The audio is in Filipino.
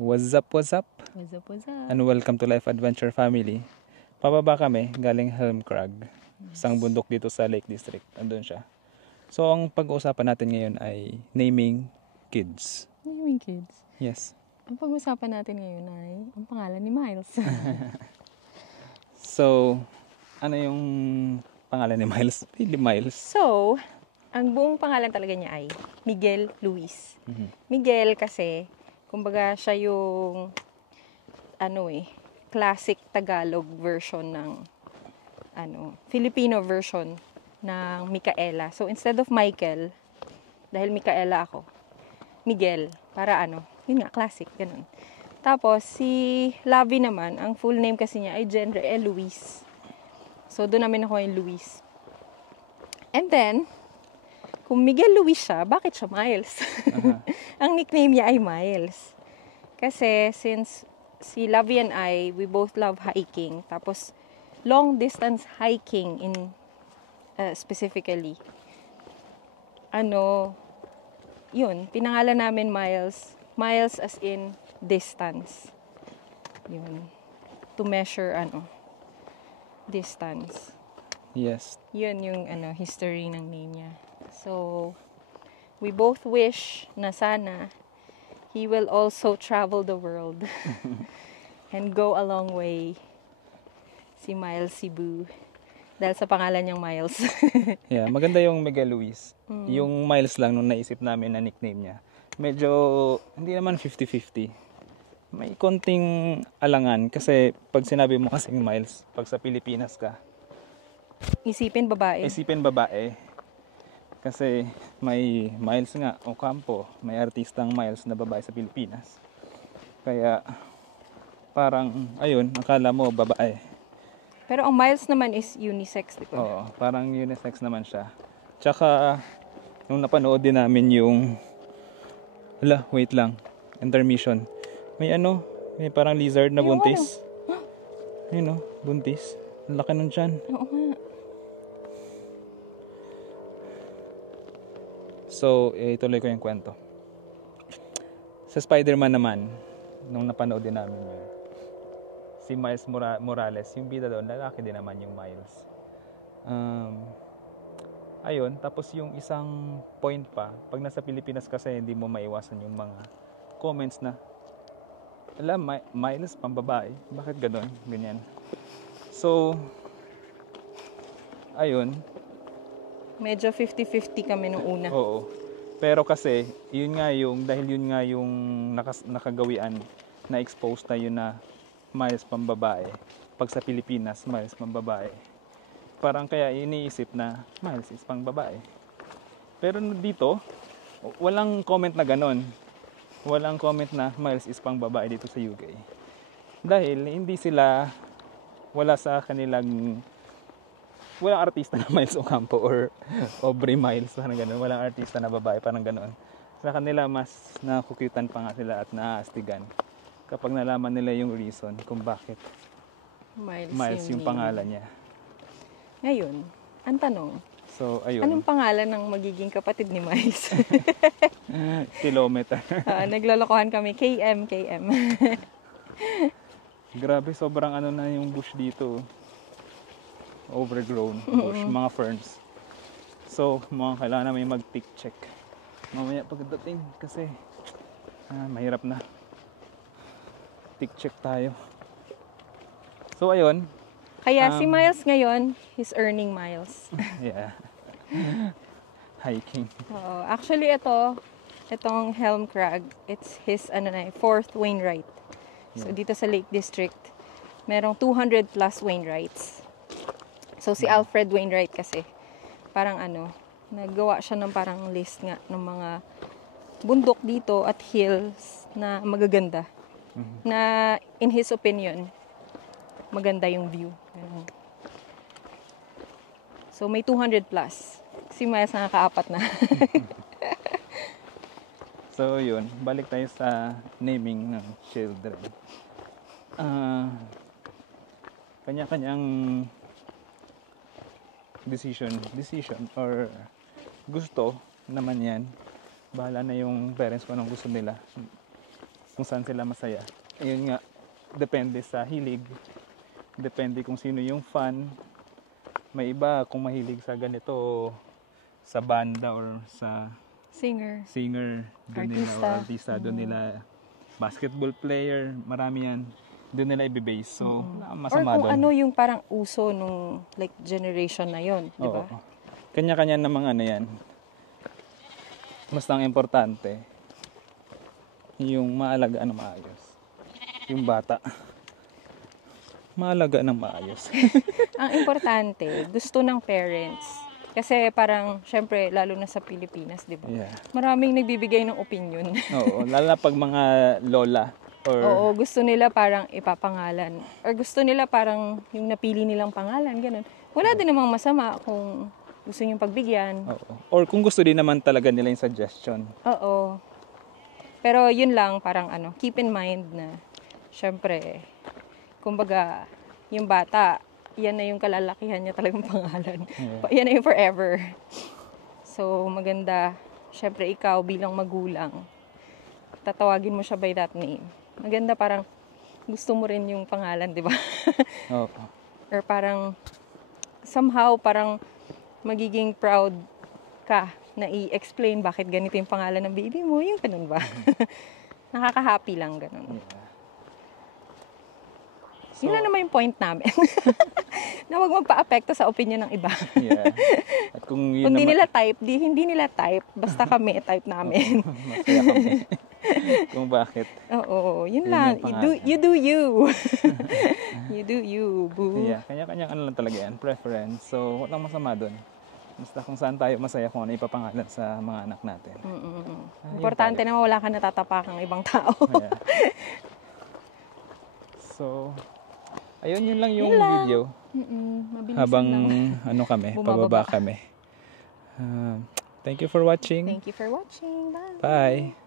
What's up, what's up? What's up, what's up? And welcome to Life Adventure Family. Pababa kami, galing Helm Crag. Isang bundok dito sa Lake District. Andun siya. So, ang pag-uusapan natin ngayon ay naming kids. Naming kids. Yes. Ang pag-usapan natin ngayon ay ang pangalan ni Miles. So, ano yung pangalan ni Miles? Really, Miles. So, ang buong pangalan talaga niya ay Miguel Luis. Miguel kasi, kumbaga siya yung classic Tagalog version ng Filipino version ng Micaela. So, instead of Michael, dahil Micaela ako, Miguel, para yun nga, classic, ganun. Tapos, si Lavi naman, ang full name kasi niya ay Genre Luis. So, doon namin ako yung Luis. And then, kung Miguel Luis siya, bakit siya Miles? Ang nickname niya ay Miles. Kasi, since si Lavi and I, we both love hiking. Tapos, long distance hiking in specifically. Yun, pinangalan namin Miles. Miles as in distance. Yun. To measure, distance. Yes. Yun yung, history ng name niya. So, we both wish na sana he will also travel the world and go a long way. Si Miles Cebu. Dahil sa pangalan niyang Miles. Yeah, maganda yung Miguel Luis. Yung Miles lang nung naisip namin na nickname niya. Medyo, hindi naman 50-50. May konting alangan kasi pag sinabi mo kasing Miles, pag sa Pilipinas ka, Isipin babae. Kasi may Miles nga Ocampo, may artistang Miles na babae sa Pilipinas. Kaya parang ayun, akala mo babae. Pero ang Miles naman is unisex, di ba? Oo, parang unisex naman siya. Tsaka nung napanood din namin yung wait lang, intermission. May parang lizard na buntis. Ayun buntis. Ang laki nun dyan. Oo nga. So, ituloy ko yung kwento. Sa Spider-Man naman, nung napanood din namin yun, si Miles Morales, yung bida doon, lalaki din naman yung Miles. Ayun, tapos yung isang point pa, pag nasa Pilipinas kasi hindi mo maiwasan yung mga comments na, Miles pambabae, bakit gano'n? Ganyan. So, ayun. Medyo 50-50 kami nung una. Oo. Pero kasi, dahil yun nga yung nakagawian, na-expose na yun na Miles pambabae. Pag sa Pilipinas, Miles pambabae. Parang kaya iniisip na Miles is pambabae. Pero dito, walang comment na ganon. Walang comment na Miles is pambabae dito sa UK. Dahil wala sa kanilang walang artista na Miles Ocampo or Aubrey Miles, parang gano'n. Walang artista na babae, parang gano'n. Sa kanila, mas nakukyutan pa nga sila at naaastigan kapag nalaman nila yung reason kung bakit Miles yung pangalan niya. Ngayon, ang tanong, so, ayun. Anong pangalan ng magiging kapatid ni Miles? Kilometer. Naglolokohan kami, KM. Grabe, sobrang na yung bush dito. Overgrown bush, mga ferns. So, kailangan namin mag-tick check mamaya pagdating kasi mahirap na. Tick check tayo. So, ayun. Kaya si Miles ngayon, he's earning miles. Yeah. Hiking. Actually, itong Helm Crag, it's his 4th Wainwright. So, dito sa Lake District, merong 200 plus Wainwrights. So, si Alfred Wainwright kasi, parang naggawa siya ng parang list nga ng mga bundok dito at hills na magaganda. Na, in his opinion, maganda yung view. So, may 200 plus. Si Miles nakaka-4 na. So, yun. Balik tayo sa naming ng children. Kanya-kanyang decision or gusto naman yan. Bahala na yung parents ko anong gusto nila. kung saan sila masaya. Ayun nga, depende sa hilig. Depende kung sino yung fan. May iba kung mahilig sa ganito, sa banda or sa Singer. singer, doon nila, Artista. or artista, doon nila, basketball player, marami yan. Doon nila i-base. So, Or masama kung doon. ano yung parang uso nung like generation na yon, di ba? Oo. Kanya-kanya namang ano yan. Basta ang importante, yung maalagaan ng maayos. Yung bata, maalagaan ng maayos. Ang importante, gusto ng parents. Kasi parang, syempre, lalo na sa Pilipinas, di ba? Yeah. Maraming nagbibigay ng opinion. Oo, lalo na pag mga lola or Oo, gusto nila parang ipapangalan. Or gusto nila parang yung napili nilang pangalan, ganun. Wala din namang masama kung gusto niyong pagbigyan. oo. Or kung gusto din naman talaga nila yung suggestion. Oo. Pero yun lang, parang ano, keep in mind na, syempre, kumbaga, yung bata, yan na yung kalalakihan niya talagang pangalan. Yeah. Yan na yung forever. So, maganda, syempre, ikaw bilang magulang, tatawagin mo siya by that name. Maganda parang, gusto mo rin yung pangalan, di ba? Oo. Or parang, somehow, parang, magiging proud ka na i-explain bakit ganito yung pangalan ng baby mo, yung ganun ba? Nakaka-happy lang, ganun. Yeah. Yun lang naman yung point namin. Na huwag magpa-apekto sa opinion ng iba. Yeah. At kung yun Kung di naman, nila type, hindi nila type. Basta kami, type namin. masaya kami. Kung bakit. Oo, yun Yun lang. yung pangalan. You do you. You do you, boo. Yeah, kanya-kanya ano lang talaga yan, preference. So, walang masama doon. Basta kung saan tayo masaya kung ano ipapangalan sa mga anak natin. Importante tayo. naman wala ka natatapakang ibang tao. Yeah. So, ayun, yun lang yung Yun lang. video. Mabilisan Habang lang. ano kami, Bumababa. pababa kami. Thank you for watching. Thank you for watching. Bye. Bye.